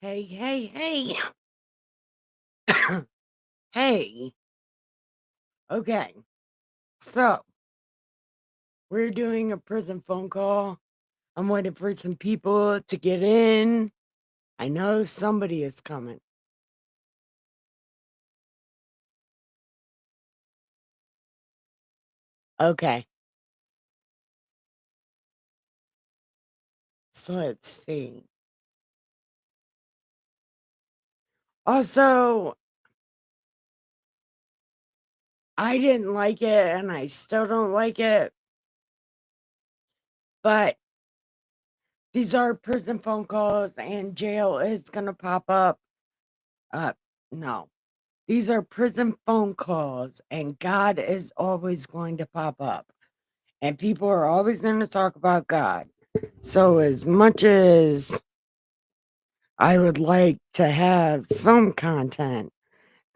Hey, hey, hey. Hey. Okay. So we're doing a prison phone call. I'm waiting for some people to get in. I know somebody is coming. Okay. So let's see. Also, I didn't like it and I still don't like it, but these are prison phone calls and jail is going to pop up. Uh, no. These are prison phone calls and God is always going to pop up. And people are always going to talk about God. So, as much as I would like to have some content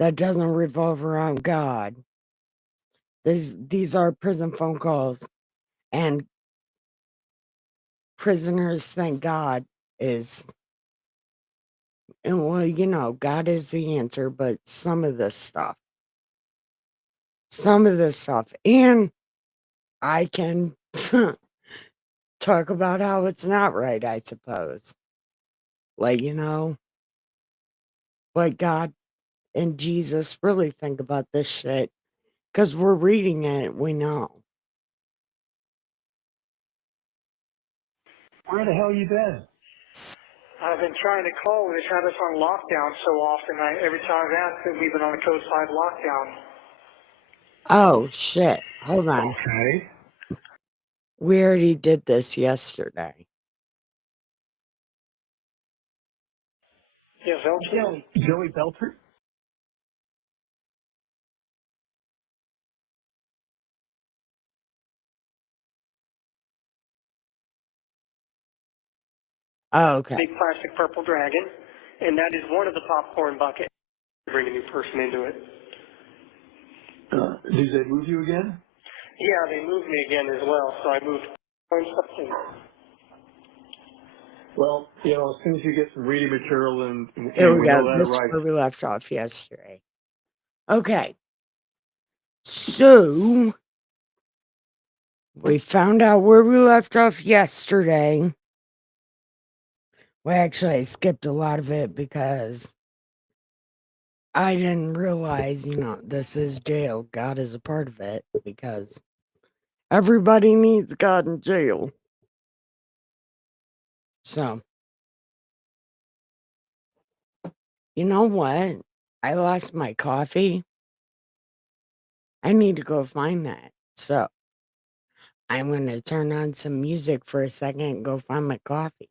that doesn't revolve around God, these are prison phone calls, and prisoners think God is, and well, God is the answer, but some of this stuff, and I can talk about how it's not right, I suppose. Like, what God and Jesus really think about this shit. Because we're reading it, we know. Where the hell you been? I've been trying to call. We've had us on lockdown so often. Every time I've asked it, we've been on a code 5 lockdown. Oh, shit. Hold on. Okay. We already did this yesterday. Yeah, Veltri? Joey Belter? Oh, okay. Big plastic purple dragon. And that is one of the popcorn buckets. Bring a new person into it. Did they move you again? Yeah, they moved me again as well, so I moved something. Well, as soon as you get some reading material and Here we we go. know that This is right. where we left off yesterday. Okay. So, we found out where we left off yesterday. Well, actually, I skipped a lot of it because I didn't realize, this is jail. God is a part of it because everybody needs God in jail. So, you know what? I lost my coffee. I need to go find that. So, I'm going to turn on some music for a second and go find my coffee.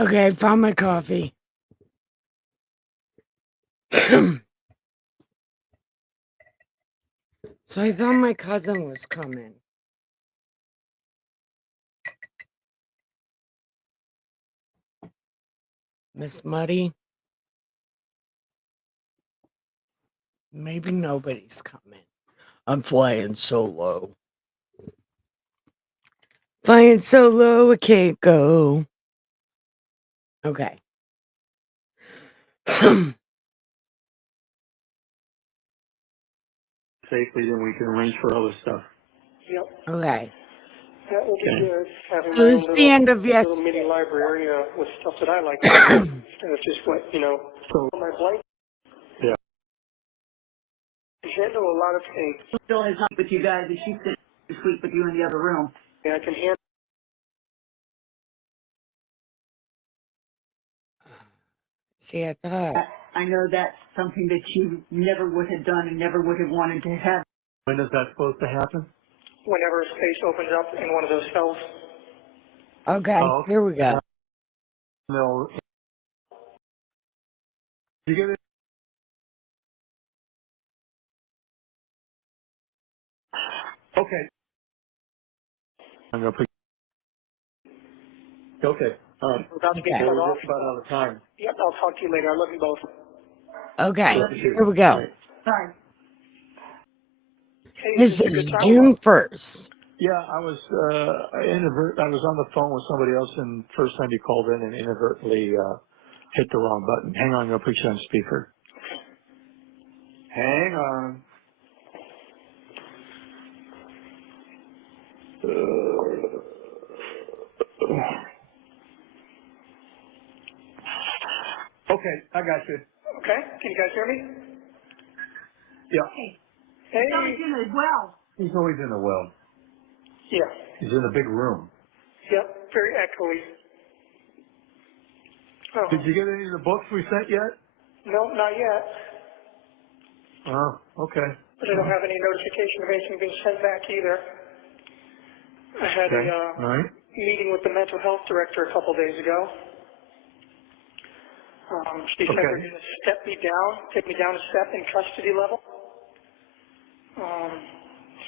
Okay, I found my coffee. So I thought my cousin was coming. Miss Muddy? Maybe nobody's coming. I'm flying solo. Flying solo, I can't go. Okay. safely, then we can arrange for other stuff. Yep. Okay. That will be Okay. good. Having So my it's own the end of little mini yesterday. library with stuff that I like to read instead of just what, So, my blank. yeah. I handle a lot of things. Still has not with you guys, and she's going to sleep with you in the other room. And I can handle. See, I thought. I know that's something that you never would have done and never would have wanted to have. When is that supposed to happen? Whenever a space opens up in one of those cells. Okay, Oh, okay. here we go. No. You get it? Okay. I'm gonna put. Okay. All right. We're about to be Okay. cut We're off. just about out of time. Yep, I'll talk to you later. I love you both. Okay, Love you. here we All go. right. Sorry. Hey, This a is good time? June 1st. Yeah, I was I was on the phone with somebody else, and first time you called in and inadvertently hit the wrong button. Hang on, I'm gonna put you on speaker. Hang on. Okay, I got you. Okay, can you guys hear me? Yeah, Hey. Someone's in as well. he's always in a well. Yeah. He's in a big room. Yep, very echoey. Oh, Did you get any of the books we sent yet? no, not yet. Oh, okay. But I don't have any notification of anything being sent back either. I had Okay. a All right. meeting with the mental health director a couple days ago. She said Okay. they're going to take me down a step in custody level.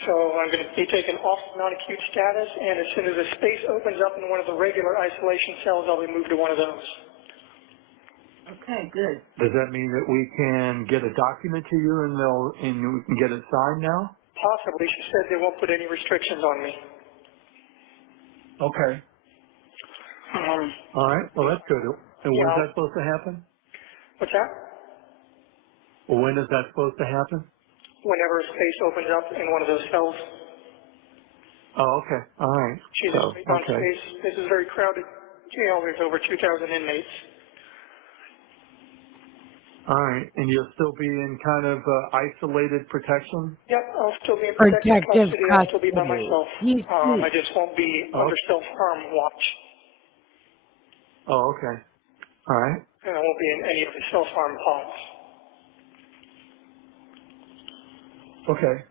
So I'm going to be taken off non-acute status, and as soon as a space opens up in one of the regular isolation cells, I'll be moved to one of those. Okay, good. Does that mean that we can get a document to you and we can get it signed now? Possibly, she said they won't put any restrictions on me. Okay. All right. Well, that's good. And when is Yeah. that supposed to happen? What's that? Well, when is that supposed to happen? Whenever a space opens up in one of those cells. Oh, okay. All right. She's So, on okay. space. This is a very crowded jail. There's over 2,000 inmates. All right. And you'll still be in kind of isolated protection? Yep, I'll still be in protective Protective custody. I'll still be by custody. myself. He's I just won't be under self-harm watch. Oh, okay. All right. And I won't be in any of the self-harm pods. Okay.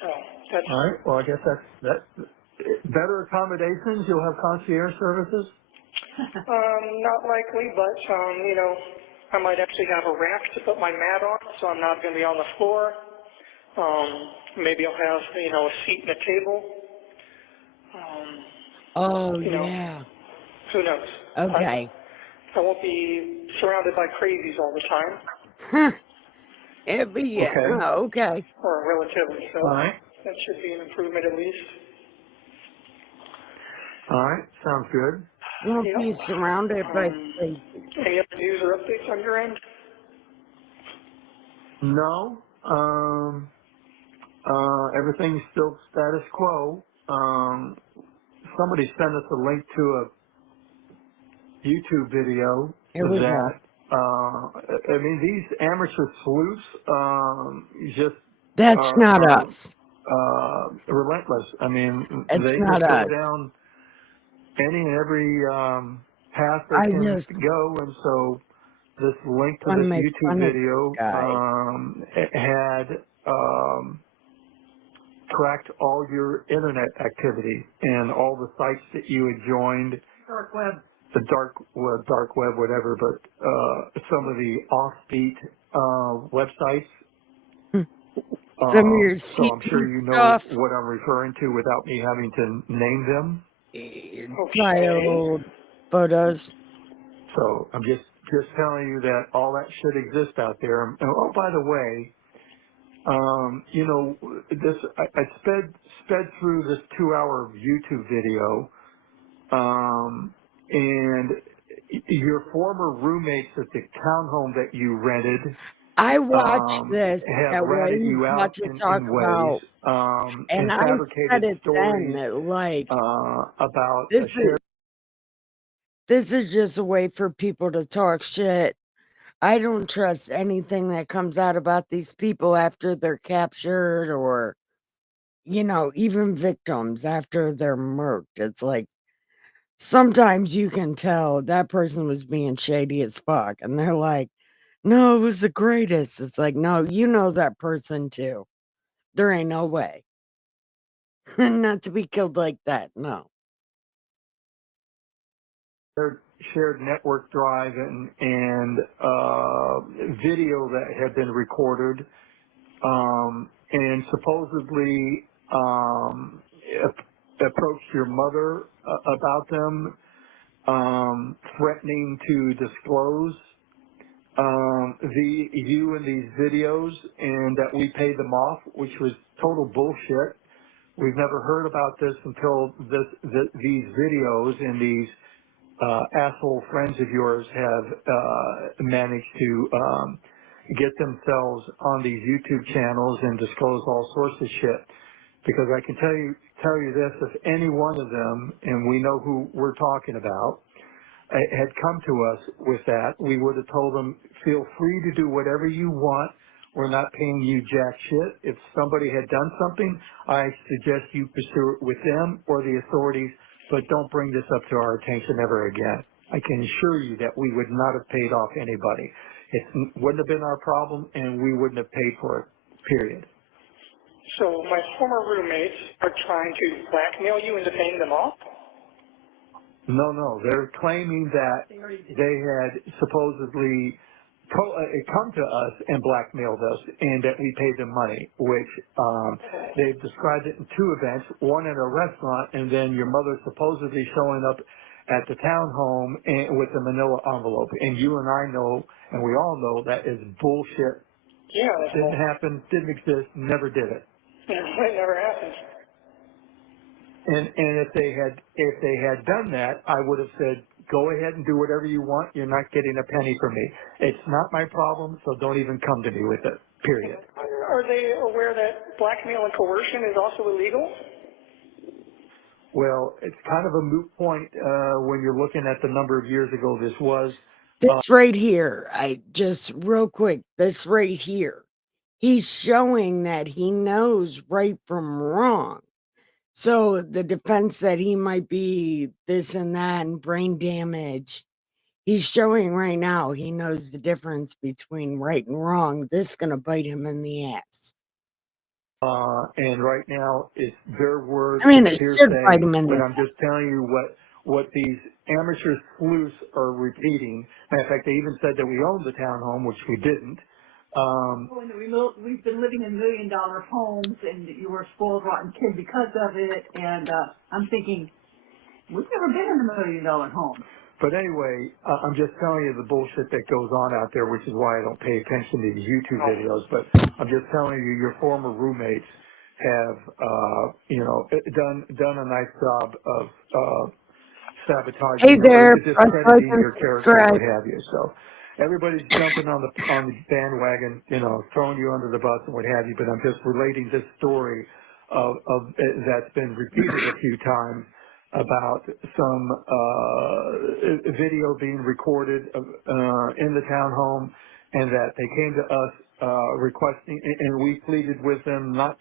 So that's All right. Well, I guess that's better accommodations. You'll have concierge services. not likely, but I might actually have a rack to put my mat on, so I'm not going to be on the floor. Maybe I'll have a seat and a table. Oh, you know, yeah. Who knows? Okay. I won't be surrounded by crazies all the time, Huh. It'd be, yeah. Okay. Okay. or relatively so. All right. That should be an improvement at least. All right. Sounds good. Won't Yeah. be surrounded by crazy. Any other news or updates on your end? No. Everything's still status quo. Somebody sent us a link to a YouTube video Here we that, go. I mean, these amateur sleuths, just That's not us. relentless. I mean, It's they not just go us. down any and every, path they I can just go. And so this link to want to this make YouTube fun of video, this guy. it had, tracked all your internet activity and all the sites that you had joined, Dark web. the dark web, whatever, but some of the offbeat websites. Some of your So I'm sure CP you know stuff. what I'm referring to without me having to name them. Child photos. So I'm just telling you that all that should exist out there. And, oh, by the way, I sped through this 2-hour YouTube video, and your former roommates at the townhome that you rented I watched this have that what ratted he's you about out to talk in ways, about, and and I said fabricated it then, stories like, about this a shared. is just a way for people to talk shit. I don't trust anything that comes out about these people after they're captured or, even victims after they're murked. It's like sometimes you can tell that person was being shady as fuck, and they're like, no, it was the greatest. It's like, no, you know that person too. There ain't no way. Not to be killed like that, no. Shared network drive and video that had been recorded, and supposedly approached your mother about them, threatening to disclose you in these videos, and that we paid them off, which was total bullshit. We've never heard about this until these videos and these asshole friends of yours have managed to get themselves on these YouTube channels and disclose all sorts of shit. Because I can tell you this: if any one of them, and we know who we're talking about, had come to us with that, we would have told them, feel free to do whatever you want. We're not paying you jack shit. If somebody had done something, I suggest you pursue it with them or the authorities, but don't bring this up to our attention ever again. I can assure you that we would not have paid off anybody. It wouldn't have been our problem, and we wouldn't have paid for it, period. So my former roommates are trying to blackmail you into paying them off? No, they're claiming that they had supposedly come to us and blackmailed us, and that we paid them money, which they've described it in two events, one at a restaurant, and then your mother supposedly showing up at the townhome and with a manila envelope. And you and I know, and we all know, that is bullshit. Yeah, that's Didn't happen, didn't exist, never did it. It never happened. And if they had done that, I would have said, go ahead and do whatever you want. You're not getting a penny from me. It's not my problem, so don't even come to me with it, period. Are they aware that blackmail and coercion is also illegal? Well, it's kind of a moot point when you're looking at the number of years ago this was. This right here, real quick, this right here, he's showing that he knows right from wrong. So the defense that he might be this and that and brain damaged, he's showing right now he knows the difference between right and wrong. This is going to bite him in the ass. And right now, it's their word. I mean, It's it should bite hearsay, him in but the I'm just telling you what these amateur sleuths are repeating. Matter of fact, they even said that we owned the townhome, which we didn't. We've been living in $1 million homes, and you were a spoiled, rotten kid because of it. And I'm thinking, we've never been in $1 million home. But anyway, I'm just telling you the bullshit that goes on out there, which is why I don't pay attention to these YouTube videos. But I'm just telling you, your former roommates have, done a nice job of sabotaging Hey there, press like discrediting and your character, subscribe. what have you. So everybody's jumping on the bandwagon, throwing you under the bus and what have you. But I'm just relating this story of that's been repeated a few times about some video being recorded in the townhome, and that they came to us requesting, and we pleaded with them not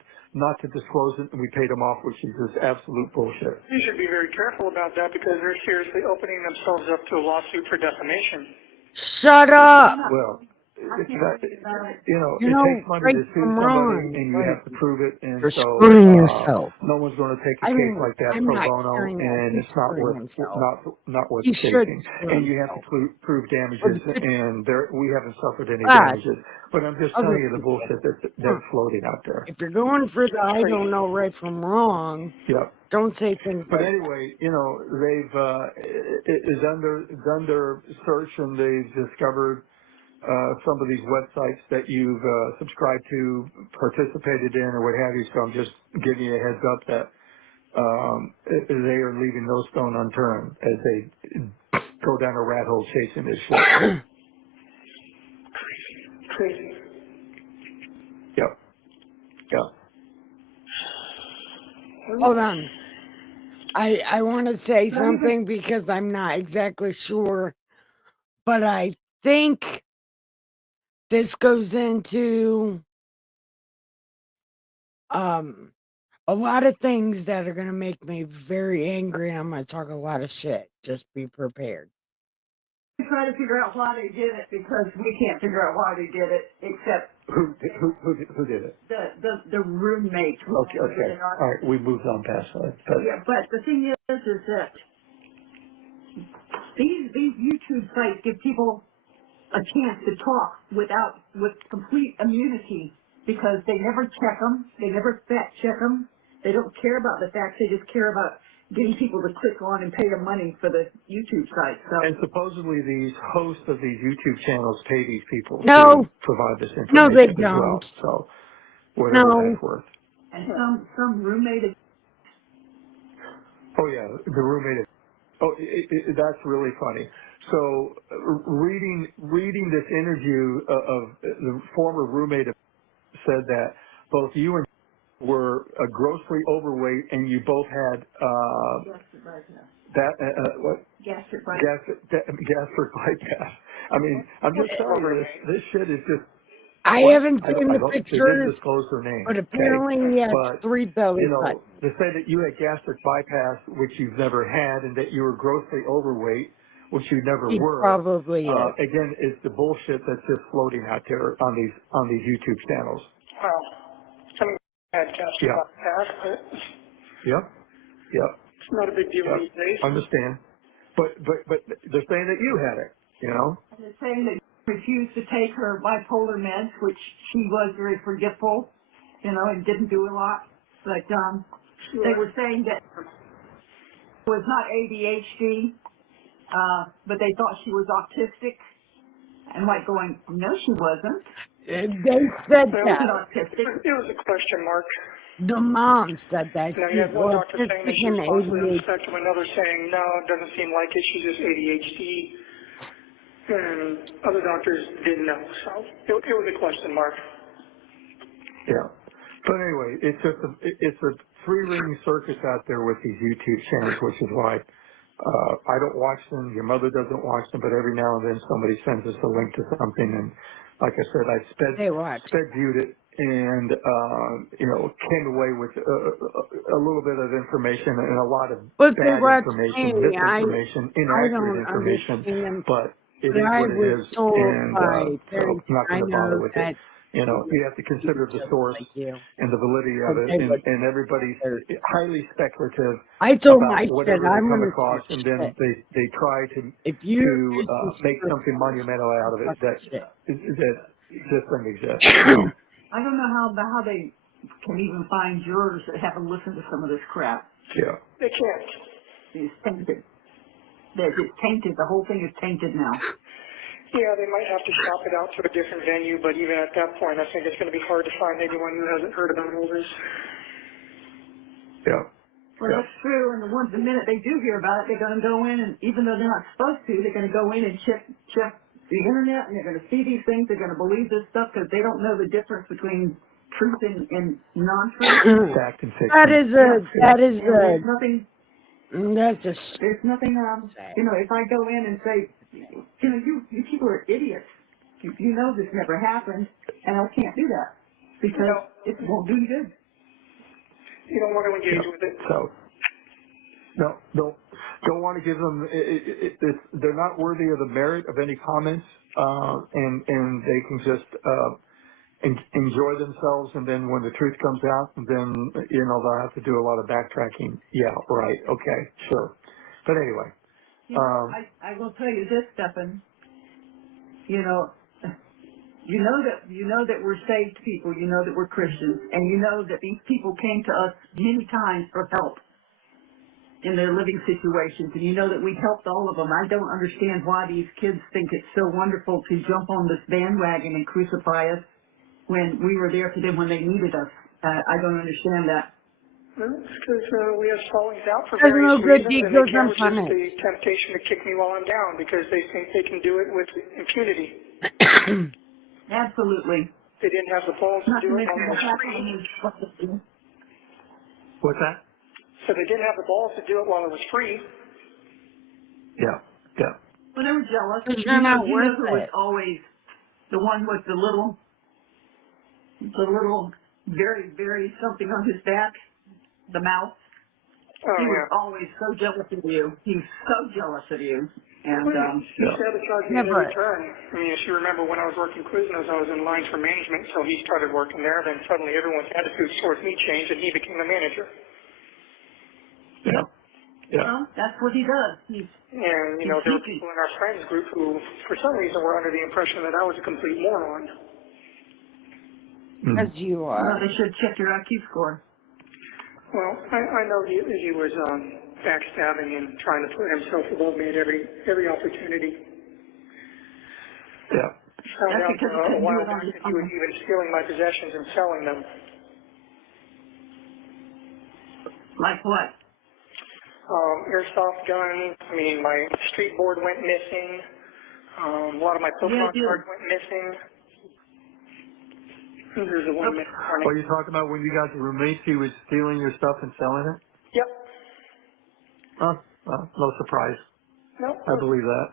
to disclose it, and we paid them off, which is just absolute bullshit. You should be very careful about that because they're seriously opening themselves up to a lawsuit for defamation. Shut up. Well, it's not, it You know, takes money right to sue from somebody, wrong. and you have to prove it, and You're so screwing yourself. no one's going to take a I case mean, like that I'm pro not bono, hearing that. and He's it's not screwing worth himself. not worth He should taking. screw And you have to himself. prove damages, and we haven't suffered any God, damages. But I'm just other telling you the people. bullshit that's floating out there. If you're going for the I don't know right from wrong, Yep. don't say things But like anyway, they've is under search, and they've discovered some of these websites that you've subscribed to, participated in, or what have you. So I'm just giving you a heads up that they are leaving no stone unturned as they go down a rat hole chasing this shit. Crazy. Yep. Yep. Hold on. I want to say something because I'm not exactly sure, but I think this goes into a lot of things that are going to make me very angry, and I'm going to talk a lot of shit. Just be prepared. We try to figure out why they did it because we can't figure out why they did it except Who did it? the roommate. Okay. All right. We moved on past that. But Yeah, but the thing is that these YouTube sites give people a chance to talk with complete immunity because they never check them, they never fact check them, they don't care about the facts, they just care about getting people to click on and pay them money for the YouTube site. So. And supposedly these hosts of these YouTube channels pay these people No. to provide this information No, they as well. don't. So whatever No. that's worth. And some roommate. Oh yeah, the roommate. That's really funny. So reading this interview of the former roommate said that both you and were grossly overweight and you both had gastric bypass. I mean, I'm just telling you, this shit is just. I haven't seen the They didn't pictures, disclose her name. but apparently he has But, 3 belly you know, buttons. to say that you had gastric bypass, which you've never had, and that you were grossly overweight, which you never He were, probably is. again, is the bullshit that's just floating out there on these YouTube channels. Wow. I mean, I had gastric bypass, but Yep. it's not a big deal these days. Understand. But they're saying that you had it, you know? And they're saying that she refused to take her bipolar meds, which she was very forgetful, you know, and didn't do a lot. But they were saying that it was not ADHD, but they thought she was autistic. And like going, no, she wasn't. They said Well, that. Autistic. It was a question mark. The mom said that. Now, She's you had one doctor saying that autistic she and was possibly on the ADHD. spectrum, another saying, no, it doesn't seem like it, she's just ADHD. And other doctors didn't know, so it was a question mark. Yeah. But anyway, it's a three-ring circus out there with these YouTube channels, which is why I don't watch them. Your mother doesn't watch them, but every now and then somebody sends us a link to something, and like I said, I sped viewed it, and came away with a little bit of information and a lot of bad information, misinformation, inaccurate information, but it is what it is, and so I'm not going to bother with it. You know, you have to consider the source and the validity of it, and everybody's highly speculative about whatever they come across, and then they try to make something monumental out of it that just doesn't exist. I don't know how they can even find jurors that haven't listened to some of this crap. Yeah. They can't. It's tainted. It's tainted. The whole thing is tainted now. Yeah, they might have to shop it out to a different venue, but even at that point, I think it's going to be hard to find anyone who hasn't heard about all this. Yeah. Well, that's true, and the minute they do hear about it, they're going to go in, and even though they're not supposed to, they're going to go in and check the internet, and they're going to see these things, they're going to believe this stuff, because they don't know the difference between truth and non-truth. Fact and fiction. There's nothing, you know, if I go in and say, you know, you people are idiots. You know this never happened, and I can't do that, because it won't do you good. You don't want to engage with it. So, don't want to give them. They're not worthy of the merit of any comments, and they can just enjoy themselves. And then when the truth comes out, then they'll have to do a lot of backtracking. Yeah, right. Okay, sure. But anyway, I will tell you this, Stephan. You know that we're saved people, you know that we're Christians, and you know that these people came to us many times for help in their living situations, and you know that we helped all of them. I don't understand why these kids think it's so wonderful to jump on this bandwagon and crucify us when we were there for them when they needed us. I don't understand that. Well, it's because we have fallings out for There's various no good reasons, deed and they goes can't unpunished. resist the temptation to kick me while I'm down because they think they can do it with impunity. Absolutely. They didn't have the balls to Not to do it make while it people was happy free. and What's that? So they didn't have the balls to do it while it was free. Yeah, yeah. well, they were jealous. Because you're not You know worth who was it. always the one with the little, very, very something on his back? The mouse? Oh, He was yeah. always so jealous of you. He was so jealous of you. And, He Yeah. sabotaged me Yeah, at every but turn. I mean, if you remember when I was working Quiznos, I was in lines for management, so he started working there. Then suddenly everyone's attitudes towards me changed, and he became the manager. Yeah. Yeah. well, that's what he does. He's And, you know, there were people in our friends group who, for some reason, were under the impression that I was a complete moron. Mm. As you well, are. they should check your IQ score. Well, I know he was backstabbing and trying to put himself above me at every opportunity. Yeah. Found That's out because he a couldn't do while it on back his that he was own. even stealing my possessions and selling them. Like what? Airsoft guns. I mean, my street board went missing. A lot of my Yeah, Pokemon dude. cards went missing. There's a 1 minute warning. What are you talking about when you guys were roommates? He was stealing your stuff and selling it? Yep. No surprise. No. I believe that.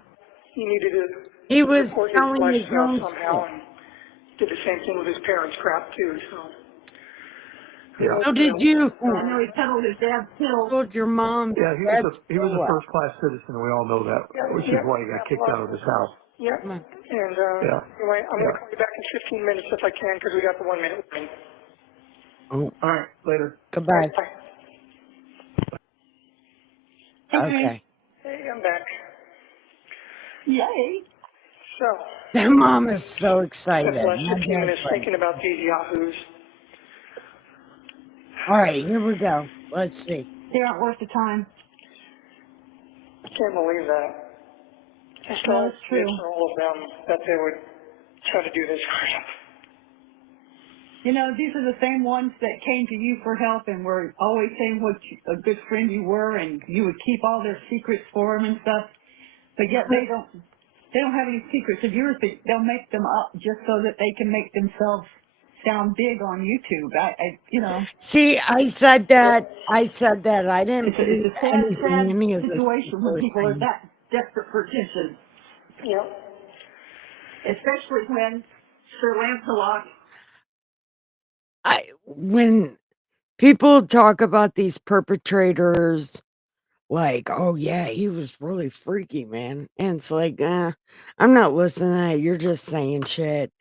He needed to He was support his selling his lifestyle own somehow, shit. and did the same thing with his parents' crap too. So. Yeah. So did you. I know he peddled his dad's pills. Told your mom Yeah, that's he was for a what? first class citizen. We all know that, which is why he got kicked out of his house. Yep. Come on. And Yeah. anyway, I'm going to Yeah. call you back in 15 minutes if I can, because we got the 1 minute warning. Oh, All right. Later. goodbye. Bye. Okay. Hey, I'm back. Yay. So, That mom is so I excited. spent the last My 15 dad's minutes like, thinking about these yahoos. all right, here we go. Let's see. They aren't worth the time. I can't believe that. Just Well, all it's true. for all of them that they would try to do this. You know, these are the same ones that came to you for help and were always saying what a good friend you were, and you would keep all their secrets for them and stuff. But yet they don't have any secrets of yours. They'll make them up just so that they can make themselves sound big on YouTube. You know, See, I said that. I didn't it's believe a sad, anything sad any of this situation when was people are saying. that desperate for attention, Yep. especially when Sir Lancelot. When people talk about these perpetrators, like, oh yeah, he was really freaky, man. And it's like, I'm not listening to that. You're just saying shit.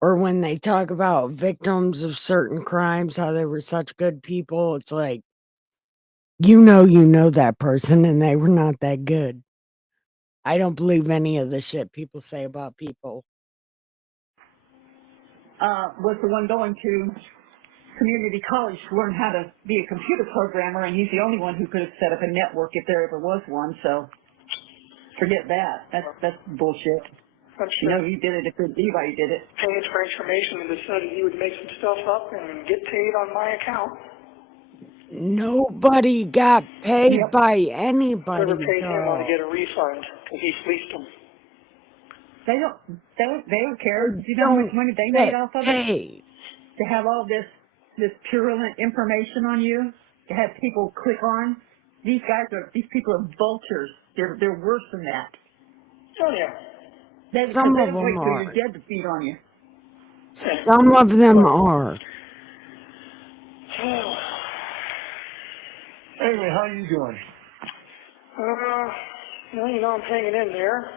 Or when they talk about victims of certain crimes, how they were such good people, it's like, you know that person and they were not that good. I don't believe any of the shit people say about people. Was the one going to community college to learn how to be a computer programmer, and he's the only one who could have set up a network if there ever was one. So forget that. That's bullshit. I'm You sure know, he did it if anybody did it. paid for information and decided he would make some stuff up and get paid on my account. Nobody got paid Yep. by anybody. Whoever paid him ought to though. get a refund because he fleeced them. They don't care. They Do you know how much don't money they made get off of it? paid. To have all this purulent information on you, to have people click on. These people are vultures. They're worse than that. Oh, yeah. Some They of don't wait them till are. you're dead to feed on you. Some of them are. Anyway, how are you doing? Well, you know, I'm hanging in there.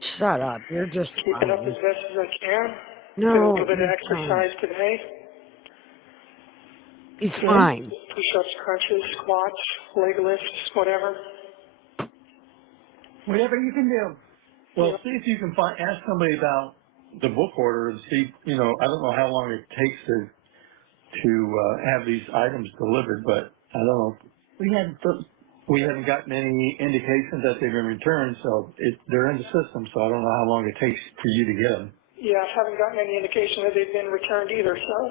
Shut up. You're just Keeping up as fine. best as I can. Did a No, little bit of you're exercise fine. today. He's Good. fine. Push-ups, crunches, squats, leg lifts, whatever. Whatever you can do. Well, see if you can ask somebody about the book order and see, I don't know how long it takes to have these items delivered, but I don't know. We haven't gotten any indications that they've been returned, so they're in the system, so I don't know how long it takes for you to get them. Yeah, I haven't gotten any indication that they've been returned either, so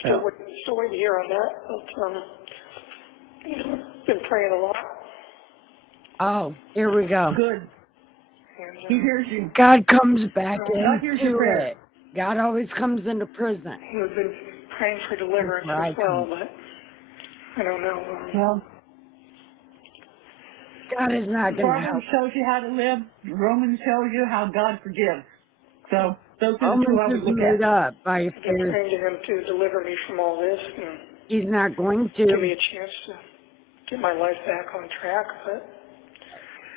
still waiting to hear on that. But been praying a lot. Oh, here we go. Good. And He hears you. God comes back God hears your into prayer. it. God always comes into prison. we've been praying for deliverance Where I as well, come. but I don't know. Well, God is not going to Proverbs help. shows you how to live. Romans shows you how God forgives. So those are the two Romans I would is look made at. up by I've been faith. praying to him to deliver me from all this and He's not going give me to. a chance to get my life back on track, but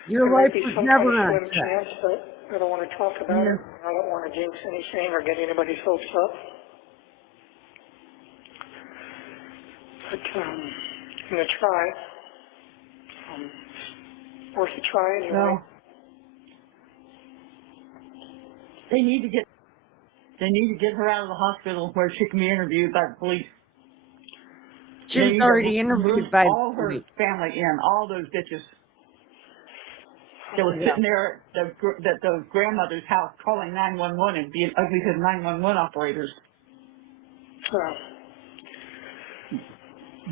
Your there might life be was some kind never of on slim track. chance, but I don't want to talk about it. I don't want to jinx anything or get anybody's hopes up. But I'm going to try. Worth a try anyway. Well, they need to get her out of the hospital where she can be interviewed by the police. She They was need to already move interviewed by all the her police. family in, all those bitches that was Yeah. sitting there at the grandmother's house calling 911 and being ugly to the 911 operators.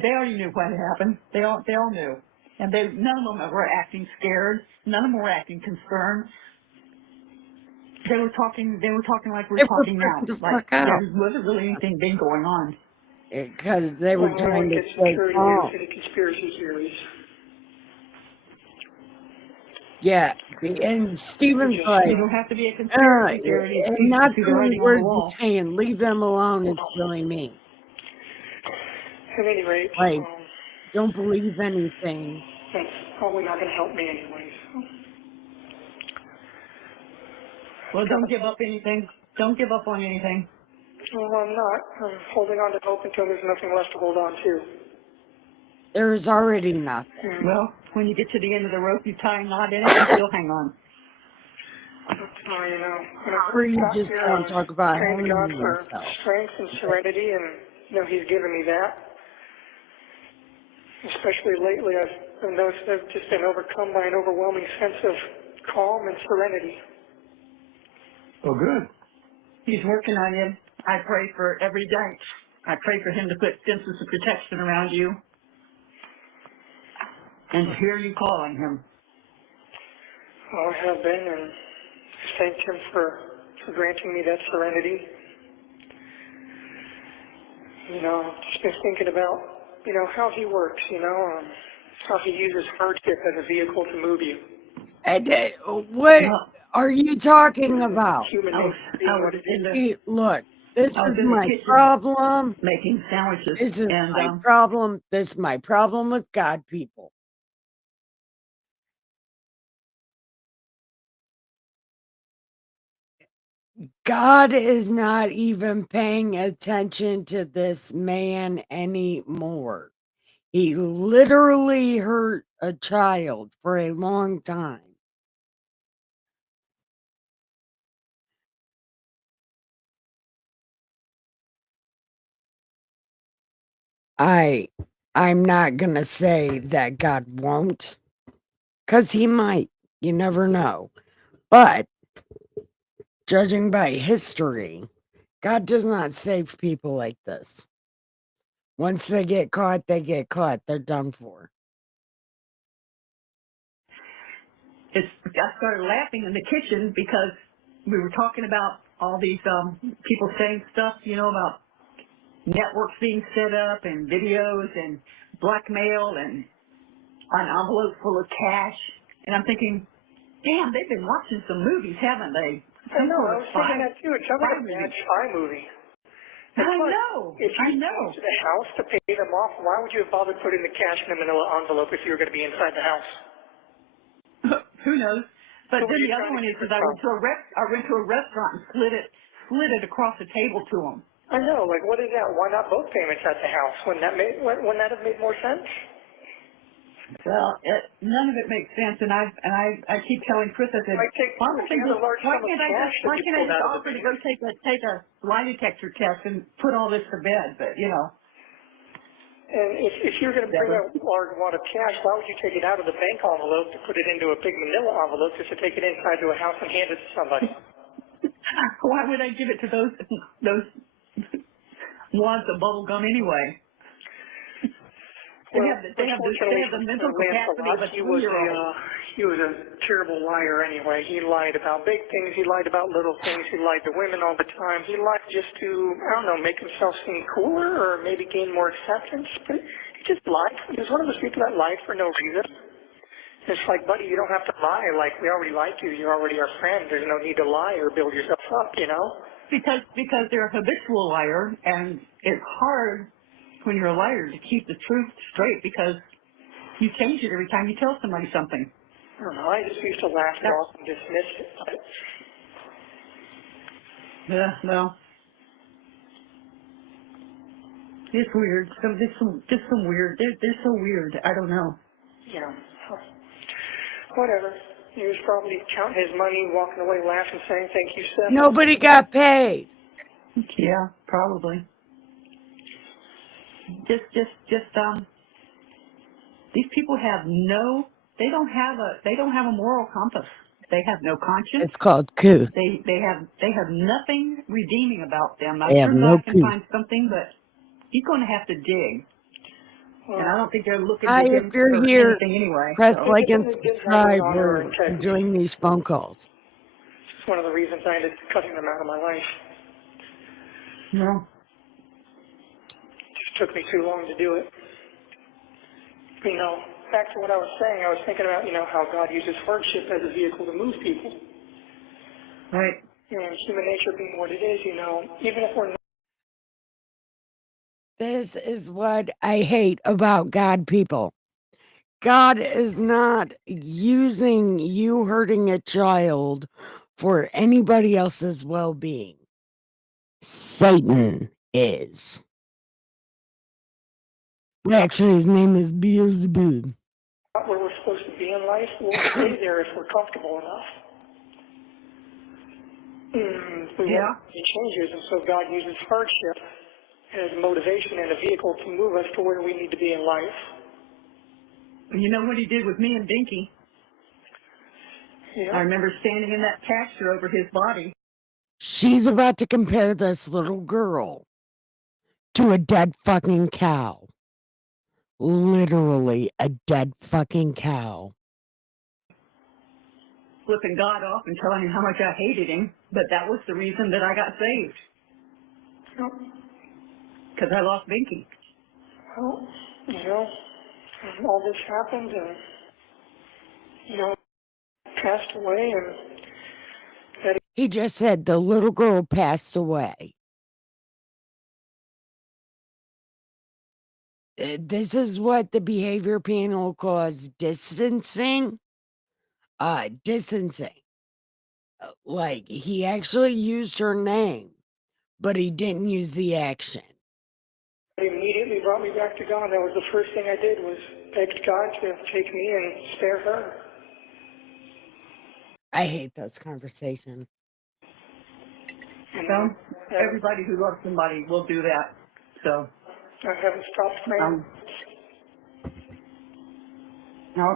They already knew what had happened. They all knew. And none of them were acting scared. None of them were acting concerned. They were talking like we're They were talking now. freaking the Like fuck out. there wasn't really anything big going on. Because they were Well, trying to get stay security calm. for the conspiracy theories. Yeah. And Stephen's Just, like, You don't have to be a conspiracy theory if and you not see so the many writing on the words wall. he's saying, leave them alone, it's really mean. at any rate, Like, don't believe anything. that's probably not going to help me anyway. So. Well, don't give up anything. Don't give up on anything. Well, I'm not. I'm holding on to hope until there's nothing left to hold on to. There's already nothing. Well, when you get to the end of the rope, you tie a knot in it and still hang on. Oh, you know, Or you back just here, don't talk about praying to God hanging for yourself. strength and serenity, and He's given me that. Especially lately, I've noticed I've just been overcome by an overwhelming sense of calm and serenity. Well, good. He's working on you. I pray for every day. I pray for him to put fences of protection around you and to hear you calling him. I have been, and thank Him for granting me that serenity. You know, I've just been thinking about, how He works, how He uses hardship as a vehicle to move you. And, what Well, are you talking about? Human I was nature being what it is. See, look, this I was is in the my kitchen problem. making sandwiches, This is and my problem. This is my problem with God people. God is not even paying attention to this man anymore. He literally hurt a child for a long time. I'm not gonna say that God won't, because he might. You never know. But judging by history, God does not save people like this. Once they get caught, they get caught. They're done for. I started laughing in the kitchen because we were talking about all these people saying stuff, about networks being set up and videos and blackmail and an envelope full of cash. And I'm thinking, damn, they've been watching some movies, haven't they? I know, I was thinking that too. It sounds like a spy bad movie. spy movie. I It's like, know. if you I know. came to the house to pay them off, why would you have bothered putting the cash in a manila envelope if you were going to be inside the house? Who knows? But Who were then you the other trying one to is keep it I went from? to a restaurant and slid it across the table to them. I know, like what is that? Why not both payments at the house? Wouldn't that have made more sense? Well, none of it makes sense, and I keep telling Chris, I said, Might take- why don't if you they had a large why sum of can't I cash just that why you can't I pulled just out of offer the to go take a lie detector test and put all this to bed? But And if you're going to bring a large wad of cash, why would you take it out of the bank envelope to put it into a big manila envelope just to take it inside to a house and hand it to somebody? why would I give it to those wads of bubble gum anyway? They have the mental capacity of a He was 3-year-old. he was a terrible liar anyway. He lied about big things. He lied about little things. He lied to women all the time. He lied just to, I don't know, make himself seem cooler or maybe gain more acceptance. But he just lied. He was one of those people that lied for no reason. It's like, buddy, you don't have to lie. Like, we already like you. You're already our friend. There's no need to lie or build yourself up, you know? Because they're a habitual liar, and it's hard when you're a liar to keep the truth straight because you change it every time you tell somebody something. I don't know. I just used to laugh it off and dismiss it. But Yeah, well, it's weird. Just some weird. They're so weird. I don't know. yeah, whatever. He was probably counting his money, walking away laughing, saying, "Thank you, Seth." Nobody got paid. Yeah, probably. Just these people have they don't have a moral compass. They have no conscience. It's called coup. They have nothing redeeming about them. I'm They have sure no God can coup. find something, but he's going to have to dig. And I don't think they're looking Hi, to him if you're for here, anything anyway. press So. like and It didn't subscribe. have honor or We're integrity. doing these phone calls. It's one of the reasons I ended up cutting them out of my life. No. It just took me too long to do it. You know, back to what I was saying, I was thinking about, you know, how God uses hardship as a vehicle to move people. Right. And human nature being what it is, you know, even if we're not, This is what I hate about God, people. God is not using you hurting a child for anybody else's well-being. Satan is. Well, actually, his name is Beelzebub. where we're supposed to be in life, we'll stay there if we're comfortable enough. We Yeah. won't make changes, and so God uses hardship as motivation and a vehicle to move us to where we need to be in life. You know what he did with me and Dinky? Yeah. I remember standing in that pasture over his body. She's about to compare this little girl to a dead fucking cow. Literally a dead fucking cow. Flipping God off and telling him how much I hated him, but that was the reason that I got saved, Well, because I lost Binky. you know, all this happened, and you know, passed away, and that He just said the little girl passed away. This is what the behavior panel calls distancing. Distancing. Like, he actually used her name, but he didn't use the action. immediately brought me back to God. That was the first thing I did, was begged God to take me and spare her. I hate those conversations. And So everybody who loves somebody will do that. So I haven't stopped praying. No.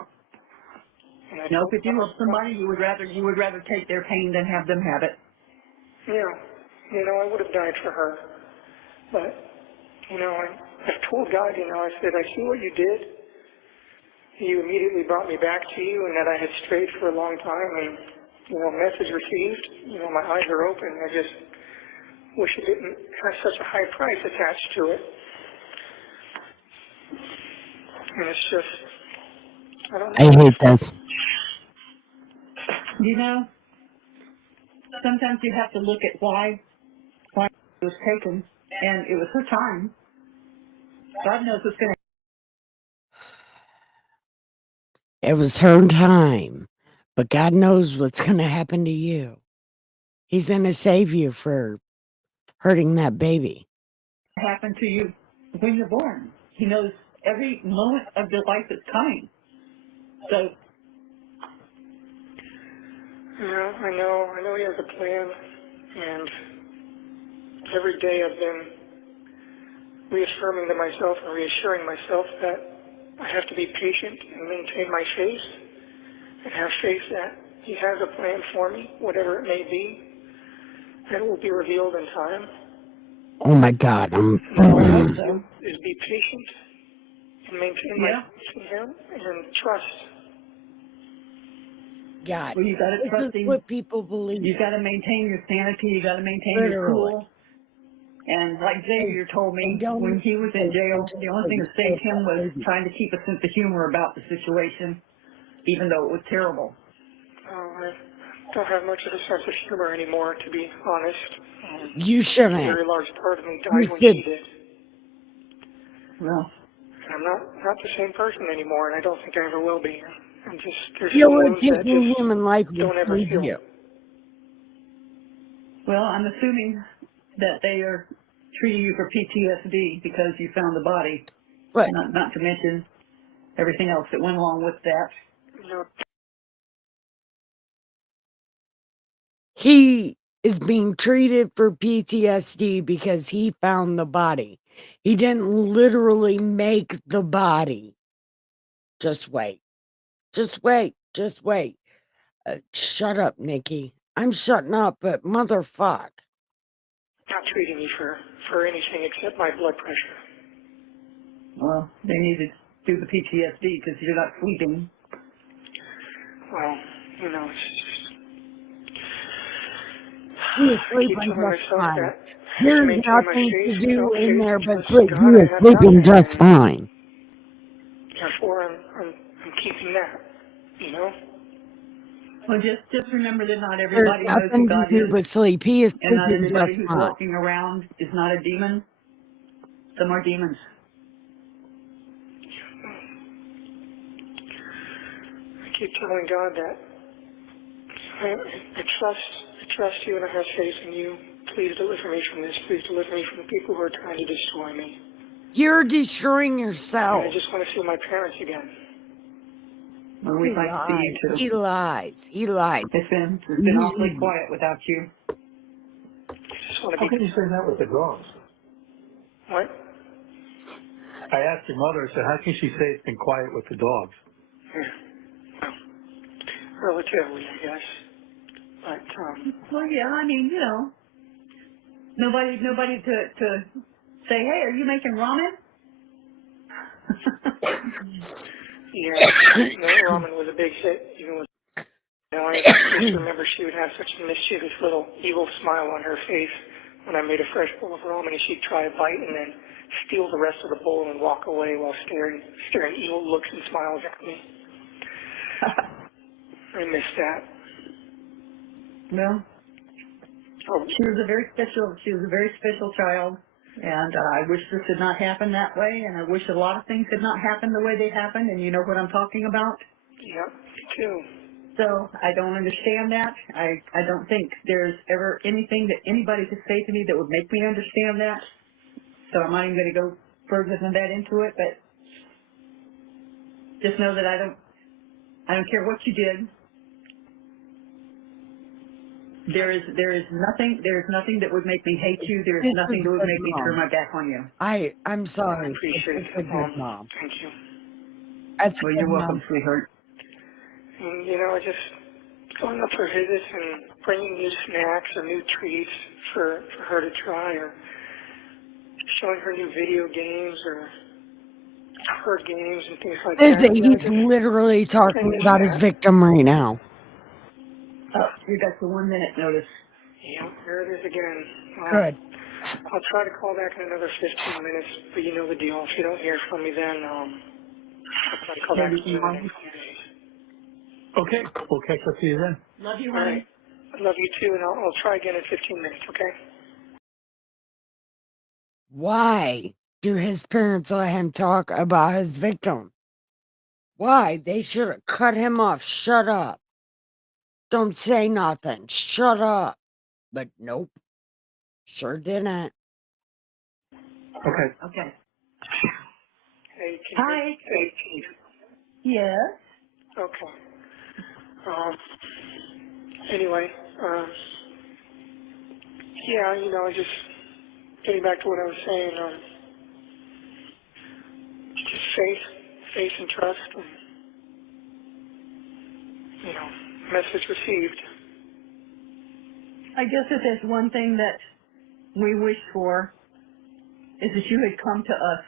And I No, if you love somebody, you would rather take their pain than have them have it. Yeah, you know, I would have died for her. But, you know, I've told God, you know, I said, I see what you did. You immediately brought me back to you, and that I had strayed for a long time, and, you know, message received. You know, my eyes are open. I just wish it didn't have such a high price attached to it. And it's just, I don't know. I hate this. You know, sometimes you have to look at why it was taken, and it was her time. God knows what's going to. It was her time, but God knows what's going to happen to you. He's going to save you for hurting that baby. happen to you when you're born. He knows every moment of your life that's coming. So, Yeah, I know he has a plan, and every day I've been reaffirming to myself and reassuring myself that I have to be patient and maintain my faith, and have faith that he has a plan for me, whatever it may be, and it will be revealed in time. Oh my God. And all I have to do is be patient and maintain my Yeah. faith in him and trust. God. Well, you got to This trust is him. what people believe. You got to maintain your sanity. You got to maintain your Literally. cool. And like Xavier told me, And don't when he was in jail, the only thing that saved him was trying to keep a sense of humor about the situation, even though it was terrible. I don't have much of a sense of humor anymore, to be honest. You A shouldn't. very large part of me You died when should. she did. Well, And I'm not the same person anymore, and I don't think I ever will be. I'm just, there's You some were wounds that taking just human life would don't ever save heal. you. well, I'm assuming that they are treating you for PTSD because you found the body, But not to mention everything else that went along with that. You know, he is being treated for PTSD because he found the body. He didn't literally make the body. Just wait. Just wait. Just wait. Shut up, Nikki. I'm shutting up, but motherfuck. not treating me for anything except my blood pressure. Well, they need to do the PTSD because you're not sleeping. Well, you know, it's just, He is I keep sleeping telling just myself fine. that I have to There's maintain my nothing faith, to do in faith there and but trust sleep. in He God. I is have sleeping nothing, just and fine. therefore I'm keeping that, you know? Well, just remember that not There's everybody knows who nothing to God do is, but sleep. He is and not sleeping everybody just who's fine. walking around is not a demon. Some are demons. I keep telling God that I trust you and I have faith in you. Please deliver me from this. Please deliver me from the people who are trying to destroy me. You're destroying And yourself. I just want to see my parents again. Well, He we'd like to see lies. you too. He lies. He lies. It's been awfully quiet without you. I just want to How be. can you say that with the dogs? What? I asked your mother, I said, how can she say it's been quiet with the dogs? Yeah. Well, relatively, I guess. But Well, yeah, I mean, you know, nobody to say, hey, are you making ramen? yeah, you know, ramen was a big hit. Even with, you know, I just remember she would have such a mischievous little evil smile on her face when I made a fresh bowl of ramen, and she'd try a bite and then steal the rest of the bowl and walk away while staring evil looks and smiles at me. I miss that. Well, Oh, she was a very special child, and I wish this had not happened that way, and I wish a lot of things had not happened the way they happened, and you know what I'm talking about. yeah, me too. So I don't understand that. I don't think there's ever anything that anybody could say to me that would make me understand that. So I'm not even going to go further than that into it, but just know that I don't care what you did. There is nothing that would make me hate you. There is This nothing is that would good make me turn mom. my back on you. I'm I sorry. appreciate It's a that, good Mom. mom. Thank you. That's Well, good you're welcome, mom. sweetheart. And, you know, I just going up for visits and bringing new snacks or new treats for her to try, or showing her new video games or her games and things like This, that. You know, he's literally I talking miss about his that. victim right now. Oh, you got the 1 minute notice. Yeah, there it is again. Good. I'll try to call back in another 15 minutes, but you know the deal. If you don't hear from me then, I'll try to call back Maybe in the tomorrow. next few days. Okay, we'll catch up to you then. Love you, All honey. right. I love you too, and I'll try again in 15 minutes, okay? Why do his parents let him talk about his victim? Why? They should have cut him off. Shut up. Don't say nothing. Shut up. But nope. Sure didn't. Okay. Okay. Hey, can Hi. you, hey, Chief. Yes. Okay. Anyway, yeah, you know, just getting back to what I was saying, just faith and trust, and, you know, message received. I guess if there's one thing that we wish for is that you had come to us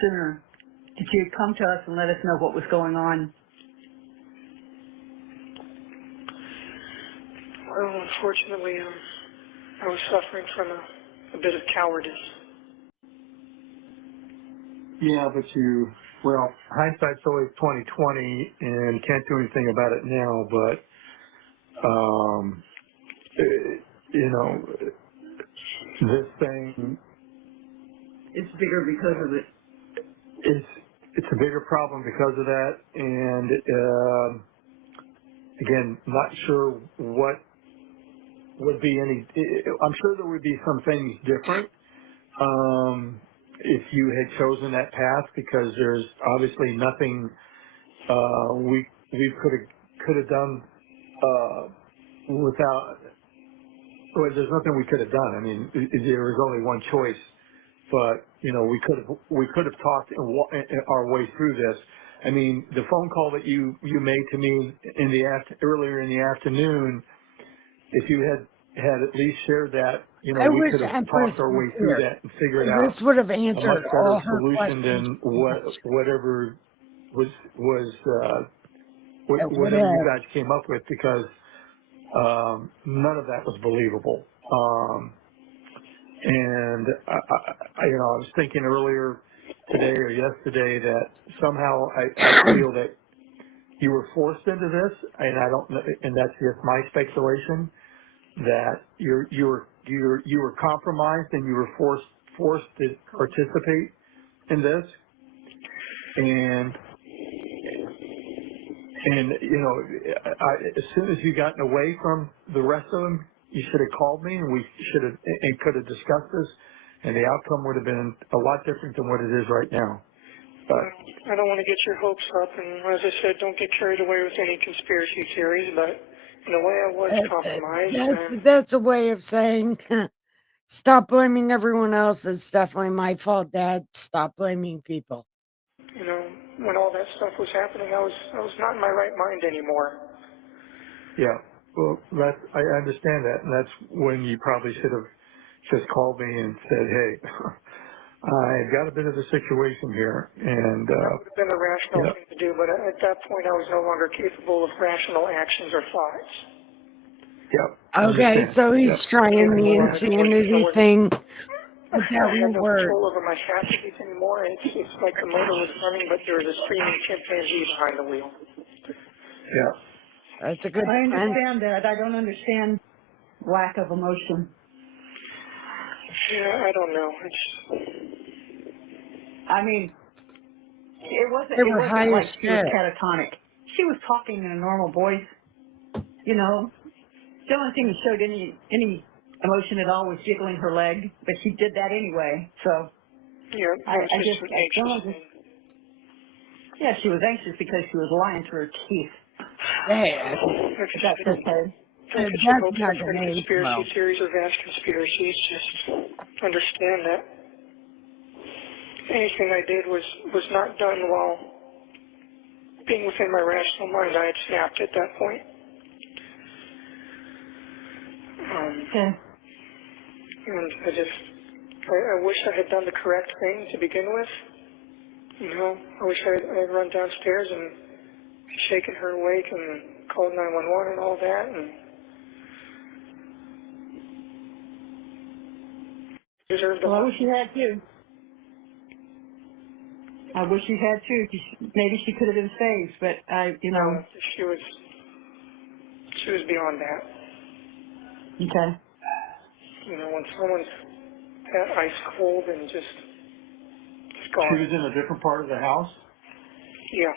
sooner. That you had come to us and let us know what was going on. Well, unfortunately, I was suffering from a bit of cowardice. Yeah, but hindsight's always 20/20, and can't do anything about it now. But you know, this thing It's bigger because of it. it's a bigger problem because of that, and again, not sure what would be any. I'm sure there would be some things different if you had chosen that path, because there's obviously nothing we could have done without. Well, there's nothing we could have done. I mean, there was only one choice, but you know, we could have talked our way through this. I mean, the phone call that you made to me earlier in the afternoon, if you had at least shared that, you know, I we wish could have Empress talked our way was through here. that and figured out This would have a much answered better all her solution questions. than whatever It would whatever you have. guys came up with, because none of that was believable. And I was thinking earlier today or yesterday that somehow I feel that you were forced into this, and I don't know, and that's just my speculation, that you were compromised and you were forced to participate in this, and you know, as soon as you gotten away from the rest of them, you should have called me, and we should have and could have discussed this, and the outcome would have been a lot different than what it is right now. But I don't want to get your hopes up, and as I said, don't get carried away with any conspiracy theories, but in a way I was compromised. That's a way of saying, stop blaming everyone else. It's definitely my fault, Dad. Stop blaming people. You know, when all that stuff was happening, I was not in my right mind anymore. yeah, well, I understand that, and that's when you probably should have just called me and said, hey, I've got a bit of a situation here, and That would have been the rational yeah. thing to do, but at that point I was no longer capable of rational actions or thoughts. Yep. Okay, so he's trying the insanity thing. But that I had won't no work. control over my faculties anymore. It's like the motor was running, but there was a screaming chimpanzee behind the wheel. Yeah. That's a good I friend. understand that. I don't understand lack of emotion. Yeah, I don't know. I mean, it wasn't high like as she was shit. catatonic. She was talking in a normal voice, you know. The only thing that showed any emotion at all was jiggling her leg, but she did that anyway. So Yeah, yeah, she was anxious because she was lying to her teeth. Yeah, But that's okay. Don't get your hopes up for any conspiracy theories or vast conspiracies. Just understand that anything I did was not done while being within my rational mind. I had snapped at that point. Okay. And I wish I had done the correct thing to begin with. You know, I wish I had run downstairs and shaken her awake and called 911 and all that. And deserved Well, I wish you had too. I wish you had too. Maybe she could have been saved, but she was beyond that. Okay. You know, when someone's that ice cold and just gone. She was in a different part of the house? Yeah.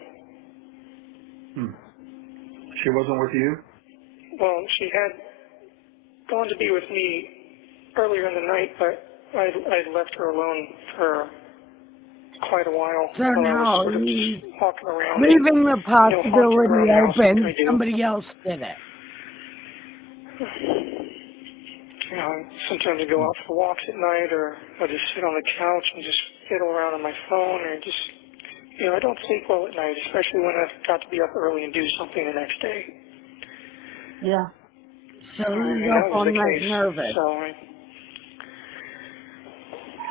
She wasn't with you? Well, she had gone to be with me earlier in the night, but I'd left her alone for quite a while. So now he's walking around, leaving the possibility open. like Somebody else did it. You know, sometimes I go out for walks at night, or I just sit on the couch and just fiddle around on my phone, or just, you know, I don't sleep well at night, especially when I've got to be up early and do something the next day. Yeah. So he's up all night nervous. So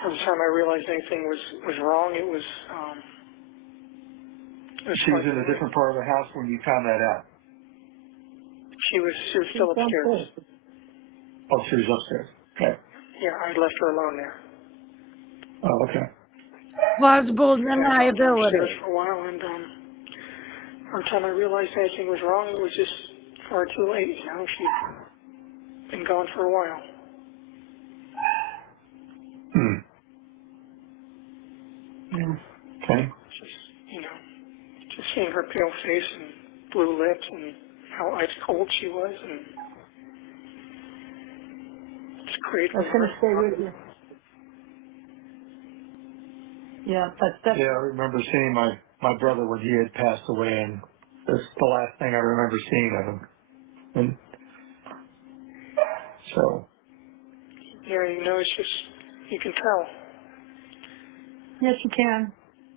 every time I realized anything was wrong, it was She was in a different part of the house when you found that out. She was still upstairs. Oh, she was upstairs. Okay. Yeah, I left her alone there. Oh, okay. Plausible I was deniability. upstairs for a while, and by the time I realized anything was wrong, it was just far too late. You know, she'd been gone for a while. Hmm. Yeah. Okay. Just seeing her pale face and blue lips and how ice cold she was, and it's crazy. That's gonna stay with you. Yeah, that's. Yeah, I remember seeing my brother when he had passed away, and that's the last thing I remember seeing of him. And so. Yeah, you know, it's just, you can tell. Yes, you can.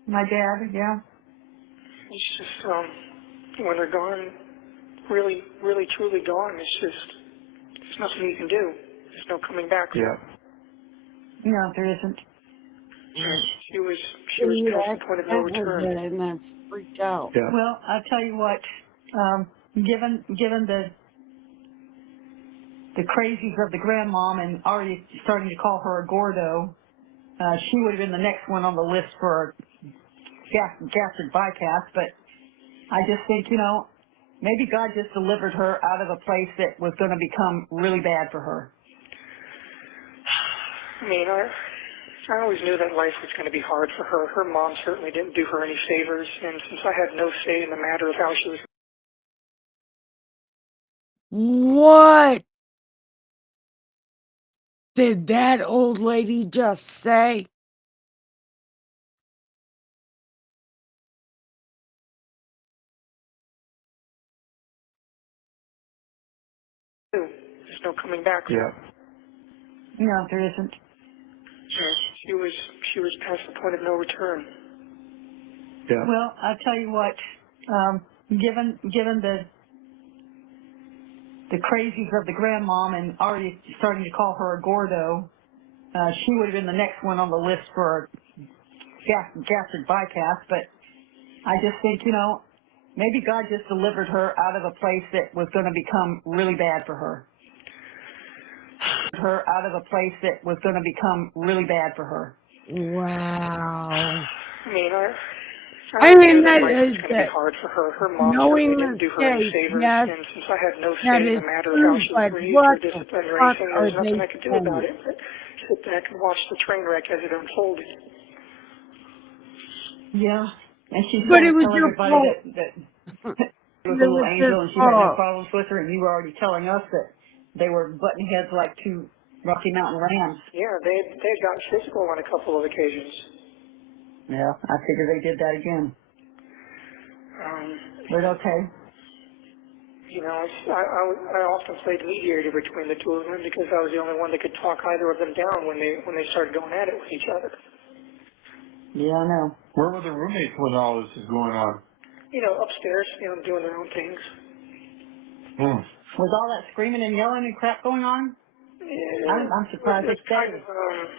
My dad, yeah. It's just, when they're gone, really, really, truly gone, there's nothing you can do. There's no coming back. Yeah. No, there isn't. She was past the point of no return. And then freaked out. Yeah. Well, I'll tell you what, given the crazies of the grandmom and already starting to call her a Gordo, she would have been the next one on the list for gastric bypass, but I just think, you know, maybe God just delivered her out of a place that was going to become really bad for her. I mean, I always knew that life was going to be hard for her. Her mom certainly didn't do her any favors, and since I had no say in the matter of how she was... What did that old lady just say? There's no coming back. Yeah. No, there isn't. She was past the point of no return. Yeah. Well, I'll tell you what, given the crazies of the grandmom and already starting to call her a Gordo, she would have been the next one on the list for gastric bypass, but I just think, you know, maybe God just delivered her out of a place that was going to become really bad for her. Her out of a place that was going to become really bad for her. Wow. I mean, I mean, that that life is was going to be hard for her. Her mom knowing certainly didn't do the her any case, favors, yes, and since I had no that say in is the matter of how true, she was but raised or what the disciplined or fuck anything, there are was nothing they I could do saying? about it but sit back and watch the train wreck as it unfolded. Yeah, and she's But trying it to was tell your everybody fault. that It was a little was his angel and she had no fault. problems with her, and you were already telling us that they were butting heads like two Rocky Mountain rams. Yeah, they had gotten physical on a couple of occasions. Yeah, I figured they did that again. But okay. You know, I often played mediator between the two of them because I was the only one that could talk either of them down when they started going at it with each other. Yeah, I know. Where were the roommates when all this is going on? You know, upstairs, you know, doing their own things. Hmm. Was all that screaming and yelling and crap going on? Yeah, I'm surprised they it was kind stayed. of,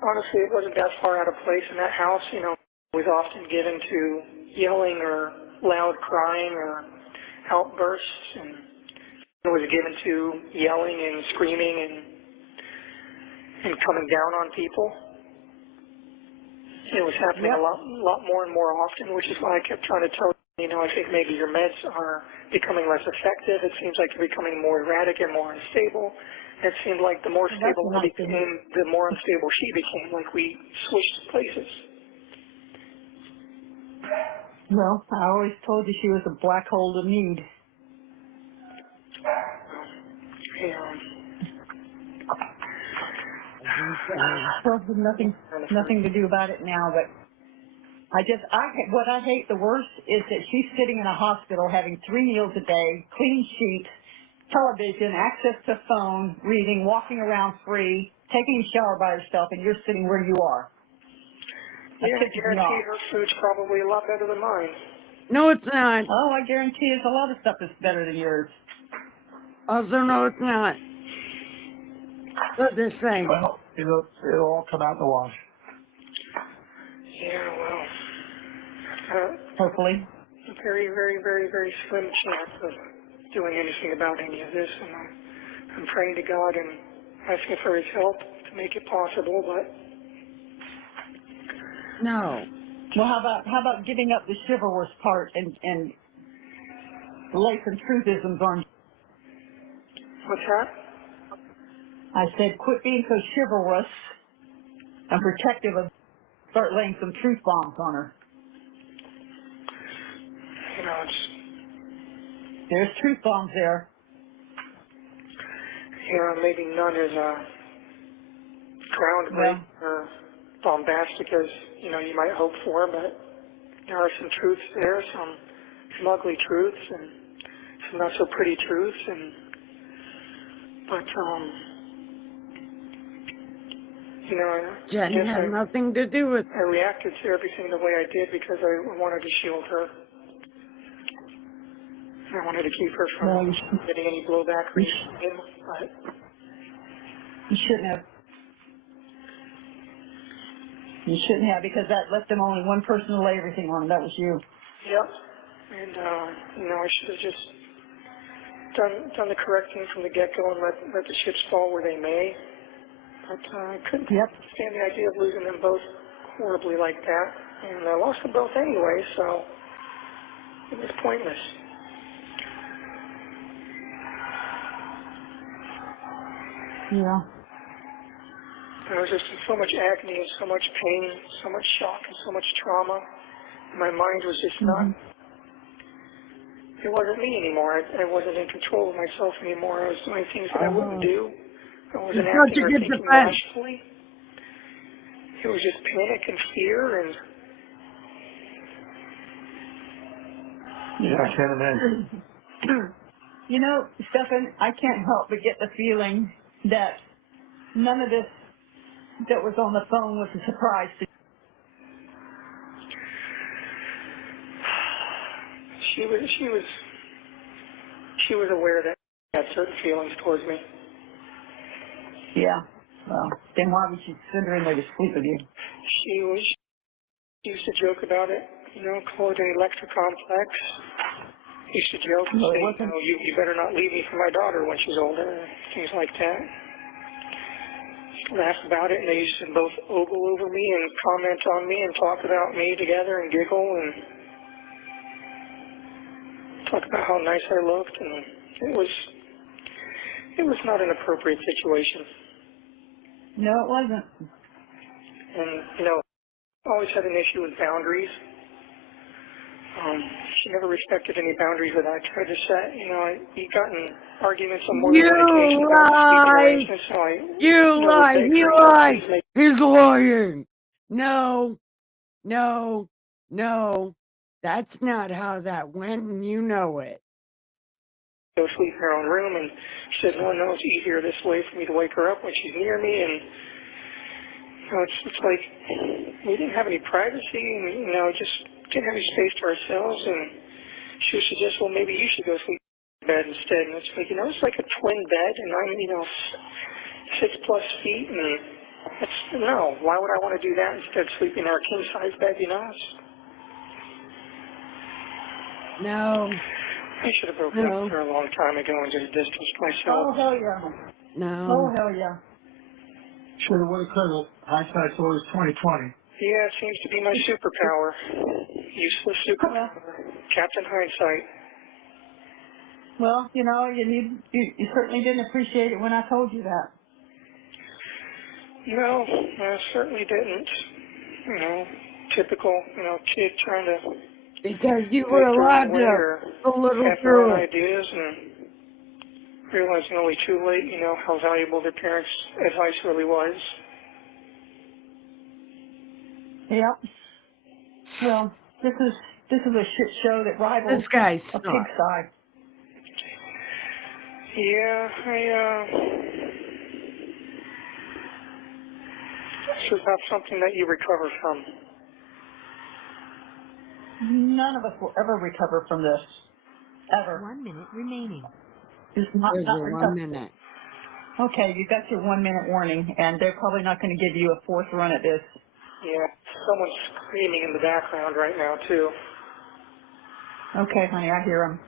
honestly, it wasn't that far out of place in that house. You know, it was often given to yelling or loud crying or outbursts, and it was given to yelling and screaming and coming down on people. It was happening a lot more and more often, which is why I kept trying to tell you know, I think maybe your meds are becoming less effective. It seems like you're becoming more erratic and more unstable. It seemed like the more stable I became, the more unstable she became, like we switched places. Well, I always told you she was a black hole to need. Well, there's nothing to do about it now, but what I hate the worst is that she's sitting in a hospital having 3 meals a day, clean sheets, television, access to phone, reading, walking around free, taking a shower by herself, and you're sitting where you are. Yeah, I guarantee her food's probably a lot better than mine. No, it's not. Oh, I guarantee it's a lot of stuff that's better than yours. Also, no, it's not. They're the same. Well, it'll all come out in the wash. Yeah, well, Hopefully. a very, very, very, very slim chance of doing anything about any of this, and I'm praying to God and asking for His help to make it possible, but No. Well, how about giving up the chivalrous part and lay some truthisms on? what's that? I said, quit being so chivalrous and protective of. Start laying some truth bombs on her. You know, There's truth bombs there. maybe none as groundbreaking or bombastic as, you might hope for, but there are some truths there, some ugly truths and some not so pretty truths, but I Jen guess had nothing to do with I reacted to everything the way I did because I wanted to shield her. I wanted to keep her from getting any blowback or anything, but You shouldn't have. You shouldn't have, because that left them only one person to lay everything on, and that was you. yep. And I should have just done the correct thing from the get-go and let the chips fall where they may. But I couldn't stand the idea of losing them both horribly like that. And I lost them both anyway, so it was pointless. Yeah. There was just so much agony and so much pain, so much shock and so much trauma. My mind was just not, it wasn't me anymore. I wasn't in control of myself anymore. I was doing things that I wouldn't do. I wasn't It's not acting to or get thinking defense. rationally. It was just panic and fear and I can't imagine. You know, Stefan, I can't help but get the feeling that none of this that was on the phone was a surprise to you. she was aware that I had certain feelings towards me. Yeah. Well, then why would she send her in there to sleep with you? She used to joke about it, call it an electrocomplex. He used to joke and say, you better not leave me for my daughter when she's older, things like that. Laugh about it, and they used to both ogle over me and comment on me and talk about me together and giggle and talk about how nice I looked, and it was not an appropriate situation. No, it wasn't. And, I always had an issue with boundaries. She never respected any boundaries that I tried to set. We got in arguments on more than one occasion about sleeping arrangements, so You lie. He lies. He's lying. No. That's not how that went, and you know it. Go sleep in her own room, and she said, no, it's easier this way for me to wake her up when she's near me, and it's like we didn't have any privacy, and just didn't have any space to ourselves, and she would suggest, well, maybe you should go sleep in bed instead, and it's like, it's like a twin bed, and I'm 6+ feet, and no, why would I want to do that instead of sleeping in our king-size bed, No. I should have broken up with her a long time ago and just distanced myself. Oh, hell yeah. No. Oh, hell yeah. Should have, would have, could have. Hindsight's always 20/20. Yeah, it seems to be my superpower. Useless superpower. Captain Hindsight. Well, you certainly didn't appreciate it when I told you that. No, I certainly didn't. Typical, kid trying to... Because you were allowed to, a little have their own girl. ideas and realizing only too late, how valuable their parents' advice really was. Yep. Well, this is a shit show that rivals This guy a sucks. pigsty. Yeah, this is not something that you recover from. None of us will ever recover from this. Ever. 1 minute remaining. It's not There's your 1 recoverable. minute. Okay, you got your 1 minute warning, and they're probably not going to give you a fourth run at this. Yeah, someone's screaming in the background right now, too. Okay, honey, I hear them.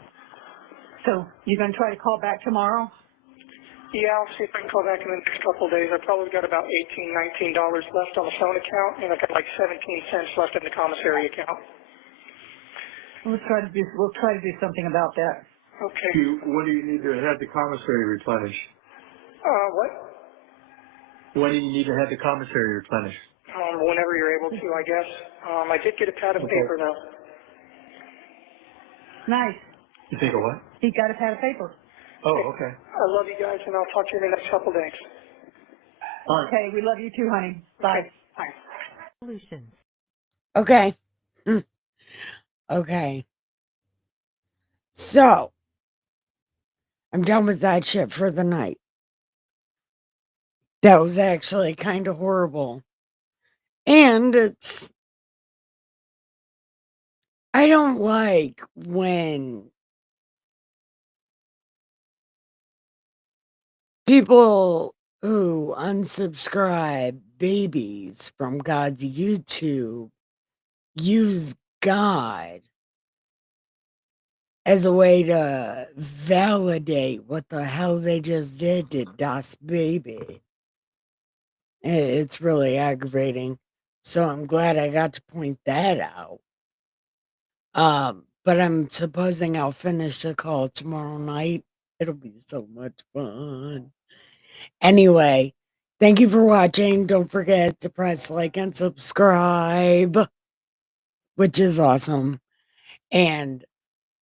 So you're going to try to call back tomorrow? Yeah, I'll see if I can call back in the next couple of days. I've probably got about $18, $19 left on the phone account, and I've got like 17 cents left in the commissary account. We'll try to do something about that. Okay. When do you need to have the commissary replenished? What? When do you need to have the commissary replenished? Whenever you're able to, I guess. I did get a pad of paper, though. Nice. You think of what? He got a pad of paper. Oh, okay. I love you guys, and I'll talk to you in the next couple of days. All right. Okay, we love you too, honey. Bye. Bye. Solutions. Okay. Okay. So, I'm done with that shit for the night. That was actually kind of horrible. And I don't like when people who unsubscribe babies from God's YouTube use God as a way to validate what the hell they just did to Das Baby. It's really aggravating. So I'm glad I got to point that out. But I'm supposing I'll finish the call tomorrow night. It'll be so much fun. Anyway, thank you for watching. Don't forget to press like and subscribe, which is awesome. And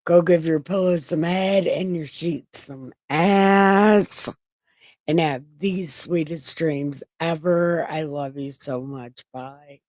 go give your pillows some head and your sheets some ass. And have the sweetest dreams ever. I love you so much. Bye.